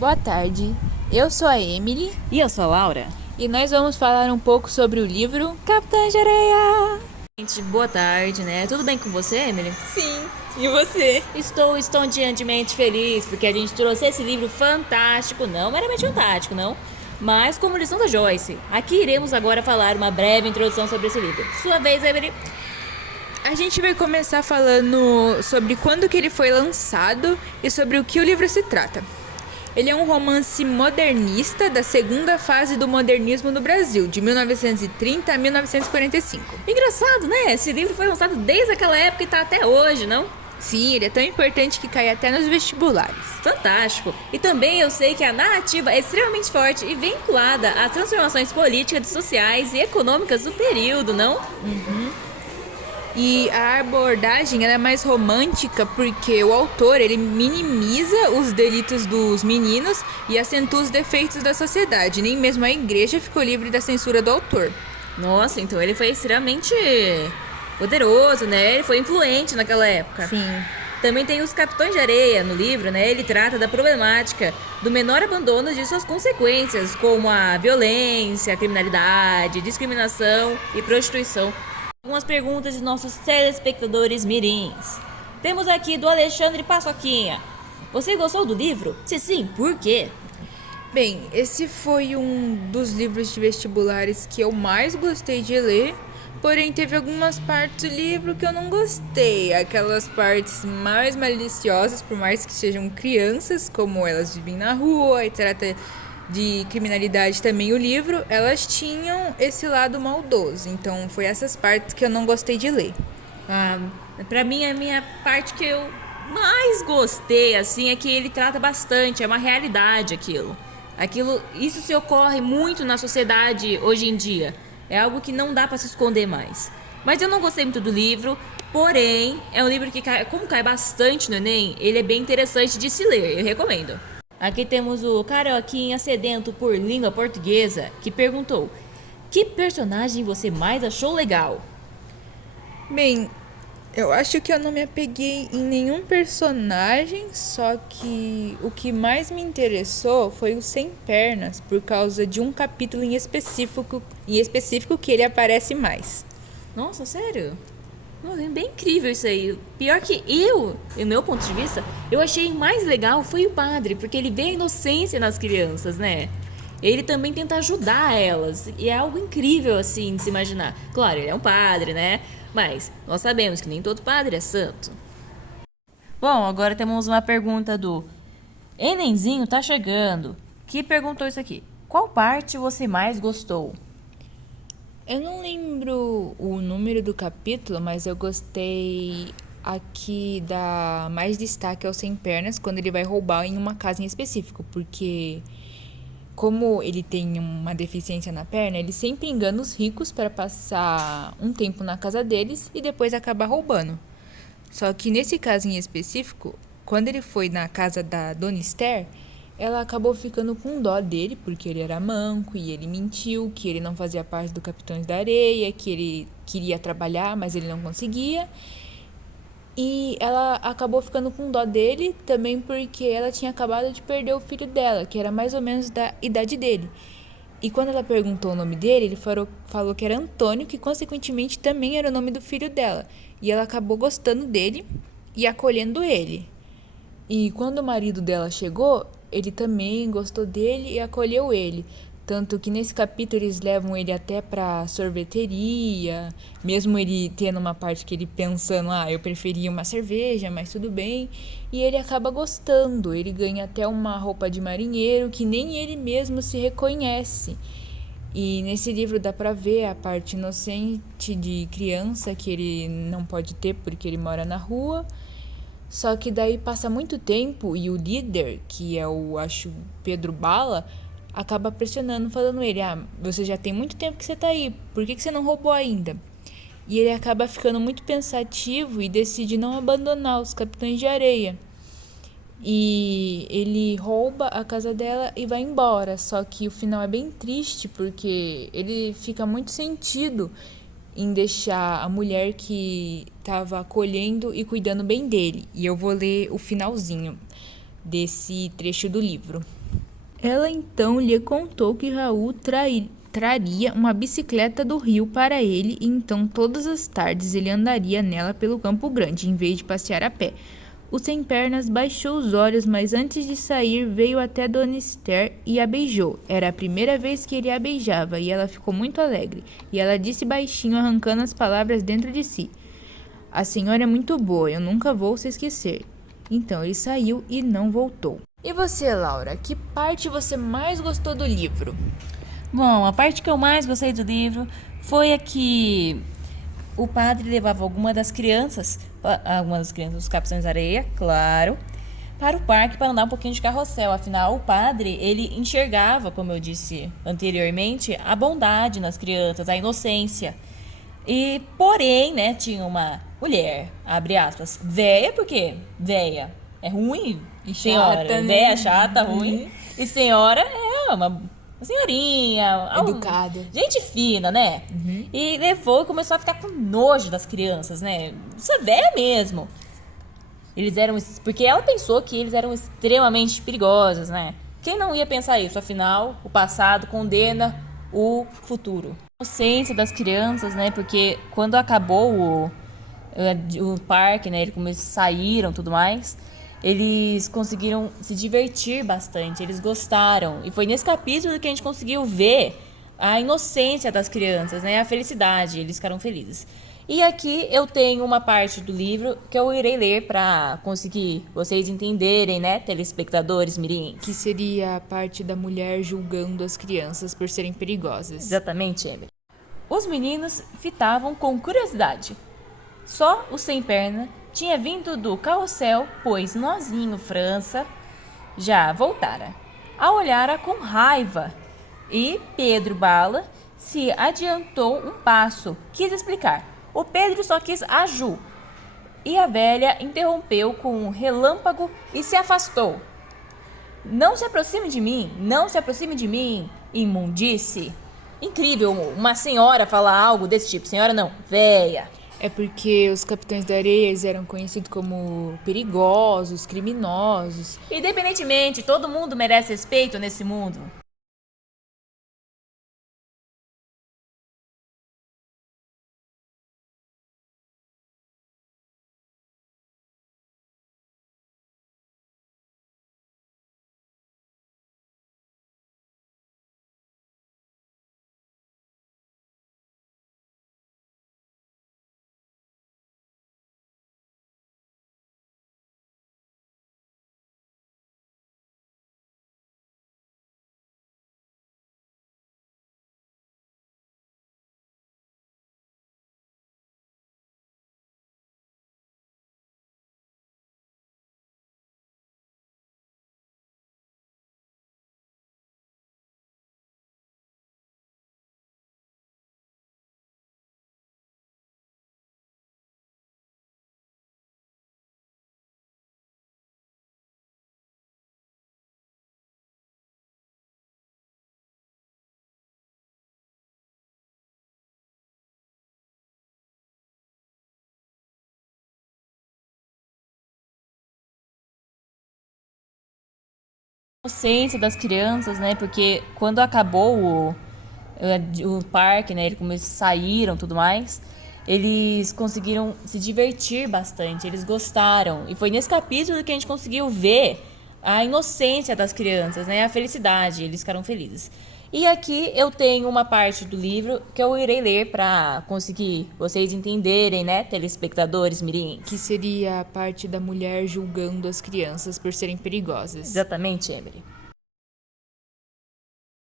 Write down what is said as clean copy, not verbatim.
Boa tarde, eu sou a Emily E eu sou a Laura. e nós vamos falar um pouco sobre o livro Capitã de Areia. Gente, boa tarde, né? Tudo bem com você, Emily? Sim, e você? Estou estonteantemente feliz porque a gente trouxe esse livro fantástico, não meramente fantástico, não, mas como lição da Joyce. Aqui iremos agora falar uma breve introdução sobre esse livro. Sua vez, Emily. A gente vai começar falando sobre quando que ele foi lançado e sobre o que o livro se trata. Ele é um romance modernista da segunda fase do modernismo no Brasil, de 1930 a 1945. Engraçado, né? Esse livro foi lançado desde aquela época e tá até hoje, não? Sim, ele é tão importante que cai até nos vestibulares. Fantástico. E também eu sei que a narrativa é extremamente forte e vinculada às transformações políticas, sociais e econômicas do período, não? E a abordagem ela é mais romântica porque o autor ele minimiza os delitos dos meninos e acentua os defeitos da sociedade. Nem mesmo a igreja ficou livre da censura do autor. Nossa, então ele foi extremamente poderoso, né? Ele foi influente naquela época. Sim. Também tem os Capitães de Areia no livro, né? Ele trata da problemática do menor abandono de suas consequências, como a violência, a criminalidade, discriminação e prostituição. Algumas perguntas de nossos telespectadores mirins. Temos aqui do Alexandre Paçoquinha. Você gostou do livro? Se sim, por quê? Bem, esse foi um dos livros de vestibulares que eu mais gostei de ler, porém teve algumas partes do livro que eu não gostei. Aquelas partes mais maliciosas, por mais que sejam crianças, como elas vivem na rua e trata de criminalidade também o livro, elas tinham esse lado maldoso. Então foi essas partes que eu não gostei de ler. Pra mim, a minha parte que eu mais gostei, assim, é que ele trata bastante, é uma realidade isso se ocorre muito na sociedade hoje em dia. É algo que não dá pra se esconder mais. Mas eu não gostei muito do livro, porém, é um livro que, como cai bastante no Enem, ele é bem interessante de se ler, eu recomendo. Aqui temos o Carioquinha sedento por língua portuguesa, que perguntou: que personagem você mais achou legal? Bem, eu acho que eu não me apeguei em nenhum personagem, só que o que mais me interessou foi o Sem Pernas, por causa de um capítulo em específico que ele aparece mais. Nossa, sério? Nossa, é bem incrível isso aí. Pior que eu, do meu ponto de vista, eu achei mais legal foi o padre, porque ele vê a inocência nas crianças, né? Ele também tenta ajudar elas. E é algo incrível, assim, de se imaginar. Claro, ele é um padre, né? Mas nós sabemos que nem todo padre é santo. Bom, agora temos uma pergunta do Enenzinho tá chegando. Que perguntou isso aqui. Qual parte você mais gostou? Eu não lembro o número do capítulo, mas eu gostei aqui da mais destaque ao Sem Pernas, quando ele vai roubar em uma casa em específico, porque como ele tem uma deficiência na perna, ele sempre engana os ricos para passar um tempo na casa deles e depois acaba roubando. Só que nesse caso em específico, quando ele foi na casa da Dona Esther, ela acabou ficando com dó dele, porque ele era manco e ele mentiu que ele não fazia parte do Capitães da Areia, que ele queria trabalhar, mas ele não conseguia. E ela acabou ficando com dó dele também porque ela tinha acabado de perder o filho dela, que era mais ou menos da idade dele. E quando ela perguntou o nome dele, ele falou que era Antônio, que consequentemente também era o nome do filho dela. E ela acabou gostando dele e acolhendo ele. E quando o marido dela chegou, ele também gostou dele e acolheu ele. Tanto que nesse capítulo eles levam ele até pra sorveteria, mesmo ele tendo uma parte que ele pensando, eu preferia uma cerveja, mas tudo bem. E ele acaba gostando, ele ganha até uma roupa de marinheiro que nem ele mesmo se reconhece. E nesse livro dá pra ver a parte inocente de criança que ele não pode ter porque ele mora na rua. Só que daí passa muito tempo e o líder, que é o, acho, Pedro Bala, acaba pressionando, falando ele, você já tem muito tempo que você tá aí, por que você não roubou ainda? E ele acaba ficando muito pensativo e decide não abandonar os Capitães de Areia. E ele rouba a casa dela e vai embora. Só que o final é bem triste porque ele fica muito sentido em deixar a mulher que estava acolhendo e cuidando bem dele. E eu vou ler o finalzinho desse trecho do livro. Ela então lhe contou que Raul traria uma bicicleta do rio para ele e então todas as tardes ele andaria nela pelo Campo Grande, em vez de passear a pé. O Sem-Pernas baixou os olhos, mas antes de sair veio até Dona Esther e a beijou. Era a primeira vez que ele a beijava e ela ficou muito alegre. E ela disse baixinho, arrancando as palavras dentro de si: "A senhora é muito boa, eu nunca vou se esquecer." Então ele saiu e não voltou. E você, Laura, que parte você mais gostou do livro? Bom, a parte que eu mais gostei do livro foi a que o padre levava algumas das crianças dos Capitães da Areia, claro, para o parque para andar um pouquinho de carrossel. Afinal, o padre, ele enxergava, como eu disse anteriormente, a bondade nas crianças, a inocência. E, porém, né, tinha uma mulher, abre aspas, véia, porque véia é ruim, E senhora, chata, né? véia, chata, ruim, e senhora é uma senhorinha, Educada. gente fina, né? E levou e começou a ficar com nojo das crianças, né? Isso é véia mesmo. Eles eram, porque ela pensou que eles eram extremamente perigosos, né? Quem não ia pensar isso? Afinal, o passado condena o futuro. A inocência das crianças, né? Porque quando acabou o parque, né? Eles saíram, tudo mais. Eles conseguiram se divertir bastante. Eles gostaram. E foi nesse capítulo que a gente conseguiu ver a inocência das crianças, né? A felicidade. Eles ficaram felizes. E aqui eu tenho uma parte do livro que eu irei ler para conseguir vocês entenderem, né, telespectadores mirins. Que seria a parte da mulher julgando as crianças por serem perigosas. Exatamente, Emily. Os meninos fitavam com curiosidade. Só o Sem-Perna tinha vindo do carrossel, pois Nozinho França já voltara. A olhara com raiva e Pedro Bala se adiantou um passo, quis explicar. O Pedro só quis a Ju. E a velha interrompeu com um relâmpago e se afastou. Não se aproxime de mim, não se aproxime de mim, imundice. Incrível uma senhora falar algo desse tipo. Senhora não, véia. É porque os Capitães da Areia eles eram conhecidos como perigosos, criminosos. Independentemente, todo mundo merece respeito nesse mundo. Inocência das crianças, né? Porque quando acabou o parque, né? Eles saíram, tudo mais. Eles conseguiram se divertir bastante. Eles gostaram. E foi nesse capítulo que a gente conseguiu ver a inocência das crianças, né? A felicidade. Eles ficaram felizes. E aqui eu tenho uma parte do livro que eu irei ler para conseguir vocês entenderem, né, telespectadores mirins. Que seria a parte da mulher julgando as crianças por serem perigosas. Exatamente, Emily.